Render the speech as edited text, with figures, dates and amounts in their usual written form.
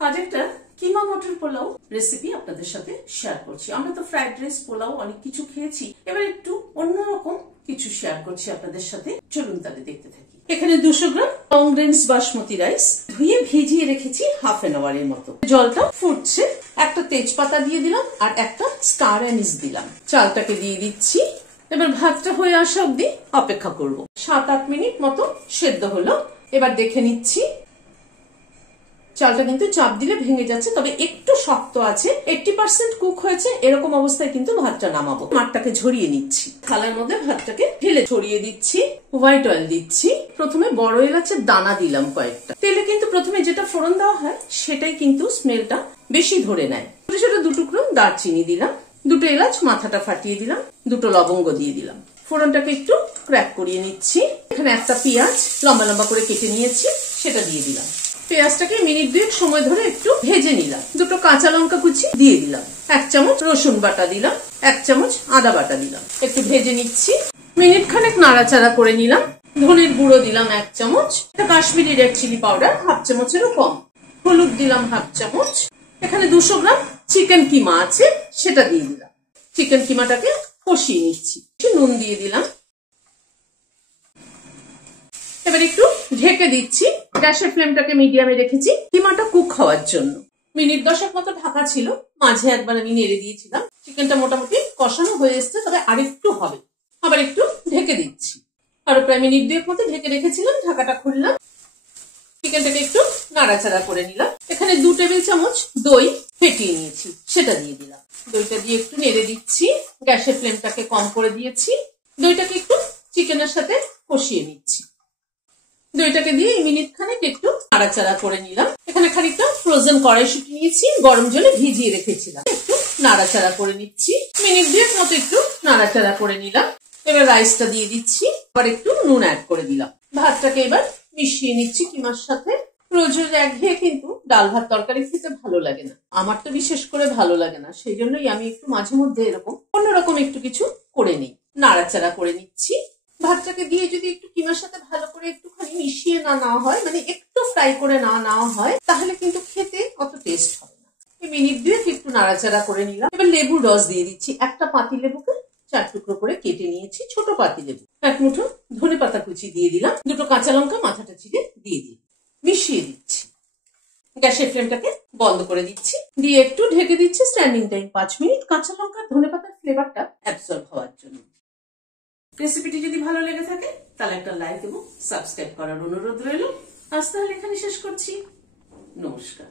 আজ একটা কিমা মটর পোলাও রেসিপি আপনাদের সাথে শেয়ার করছি। আমরা তো ফ্রাইড রাইস, পোলাও অনেক কিছু খেয়েছি, এবার একটু অন্যরকম কিছু শেয়ার করছি আপনাদের সাথে। চলুন তাহলে দেখতে থাকি। এখানে 200 গ্রাম লং রেঞ্জ বাসমতি রাইস ধুয়ে ভিজিয়ে রেখেছি হাফ এন আওয়ারের মতো। জলটা ফুটছে, একটা তেজপাতা দিয়ে দিলাম আর একটা স্টার অ্যানিস দিলাম। চালটাকে দিয়ে দিচ্ছি। এবার ভাতটা হয়ে আসা অব্দি অপেক্ষা করব। 7-8 মিনিট মতো সেদ্ধ হলো। এবার দেখে নিচ্ছি। চালটা কিন্তু চাপ দিলে ভেঙে যাচ্ছে, তবে একটু শক্ত আছে। 80% কুক হয়েছে। এরকম অবস্থায় কিন্তু ভাতটা নামাবো। মাঠটাকে ঝরিয়ে নিচ্ছি। থালার মধ্যে ভাতটাকে ঢেলে ছড়িয়ে দিচ্ছি। হোয়াইট অয়েল দিচ্ছি। প্রথমে বড় এলাচের দানা দিলাম কয়েকটা। তেলে কিন্তু প্রথমে যেটা ফোড়ন দেওয়া হয় সেটাই কিন্তু স্মেলটা বেশি ধরে নেয়। ছোট ছোট 2 টুকরো দারচিনি দিলাম, 2টো এলাচ মাথাটা ফাটিয়ে দিলাম, 2টো লবঙ্গ দিয়ে দিলাম। ফোড়নটাকে একটু ক্র্যাক করিয়ে নিচ্ছি। এখানে একটা পেঁয়াজ লম্বা লম্বা করে কেটে নিয়েছি, সেটা দিয়ে দিলাম। পেঁয়াজটাকে মিনিট 2 সময় ধরে একটু ভেজে নিলাম। 2টো কাঁচা লঙ্কা কুচি দিয়ে দিলাম, 1 চামচ রসুন বাটা দিলাম, 1 চামচ আদা বাটা দিলাম। একটু ভেজে নিচ্ছি। মিনিট খানেক নাড়াচাড়া করে নিলাম। ধনের গুঁড়ো দিলাম 1 চামচ, এটা Kashmiri red chili powder half চামচেরও কম, হলুদ দিলাম হাফ চামচ। এখানে 200 গ্রাম চিকেন কিমা আছে, সেটা দিয়ে দিলাম। চিকেন কিমাটাকে কষিয়ে নিচ্ছি। নুন দিয়ে দিলাম। এবার একটু ঢেকে দিচ্ছি। গ্যাসের ফ্লেমটাকে মিডিয়ামে রেখেছি কিমাটা কুক হওয়ার জন্য। মিনিট 10 মতো ঢাকা ছিল, মাঝে একবার আমি নেড়ে দিয়েছিলাম। চিকেনটা মোটামুটি কষানো হয়ে এসছে, তবে আরেকটু হবে। আবার একটু ঢেকে দিচ্ছি। আরো প্রায় মিনিট 2 মতো ঢেকে রেখেছিলাম। ঢাকাটা খুললাম। চিকেনটাকে একটু নাড়াচাড়া করে নিলাম। এখানে 2 টেবিল চামচ দই ফেটিয়ে নিয়েছি, সেটা দিয়ে দিলাম। দইটা দিয়ে একটু নেড়ে দিচ্ছি। গ্যাসের ফ্লেমটাকে কম করে দিয়েছি। দইটাকে একটু চিকেনের সাথে কষিয়ে নিচ্ছি। দইটাকে দিয়ে মিনিট খানেক একটু নাড়াচাড়া করে নিলাম। এখানে খানিকটা ফ্রোজেন কড়াইশুঁটি নিয়েছি, গরম জলে ভিজিয়ে রেখেছিলাম। একটু নাড়াচাড়া করে নিচ্ছি। মিনিট 2 মতো একটু নাড়াচাড়া করে নিলাম। এবার রাইসটা দিয়ে দিচ্ছি। আবার একটু নুন অ্যাড করে দিলাম। ভাতটাকে এবার মিশিয়ে নিচ্ছি কিমার সাথে। রোজের একঘেয়ে কিন্তু ডাল ভাত তরকারি খেতে ভালো লাগে না। আমার তো বিশেষ করে ভালো লাগে না, সেই জন্যই আমি একটু মাঝে মধ্যে এরকম অন্যরকম একটু কিছু করে নিই। নাড়াচাড়া করে নিচ্ছি। ভাতটাকে দিয়ে যদি একটু কিমার সাথে ভালো করে একটুখানি মিশিয়ে না নেওয়া হয়, মানে একটু ফ্রাই করে না নেওয়া হয়, তাহলে কিন্তু খেতে অত টেস্ট হবে না। মিনিট 2 একটু নাড়াচাড়া করে নিলাম। এবার লেবুর রস দিয়ে দিচ্ছি। একটা পাতি লেবুকে 4 টুকরো করে কেটে নিয়েছি, ছোট পাতি লেবু। 1 মুঠো ধনে পাতা কুচি দিয়ে দিলাম। 2টো কাঁচা লঙ্কা মাথাটা চিড়ে দিয়ে দিই। মিশিয়ে দিচ্ছি। গ্যাসের ফ্লেমটাকে বন্ধ করে দিচ্ছি। দিয়ে একটু ঢেকে দিচ্ছি। স্ট্যান্ডিং টাইম 5 মিনিট, কাঁচা লঙ্কা ধনে পাতার ফ্লেভারটা অ্যাবসর্ব হওয়ার জন্য। রেসিপিটি যদি ভালো লেগে থাকে তাহলে একটা লাইক এবং সাবস্ক্রাইব করার অনুরোধ রইল। আজ তাহলে এখানে শেষ করছি। নমস্কার।